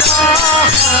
Ram Ram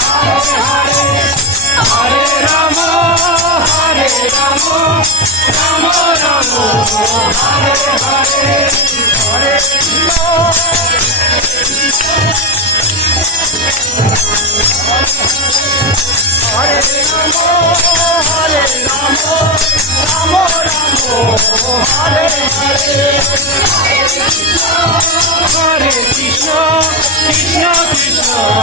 Hare Hare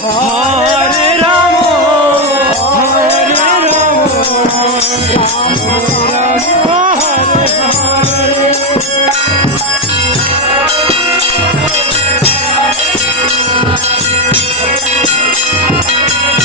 Krishna Krishna Hare Hare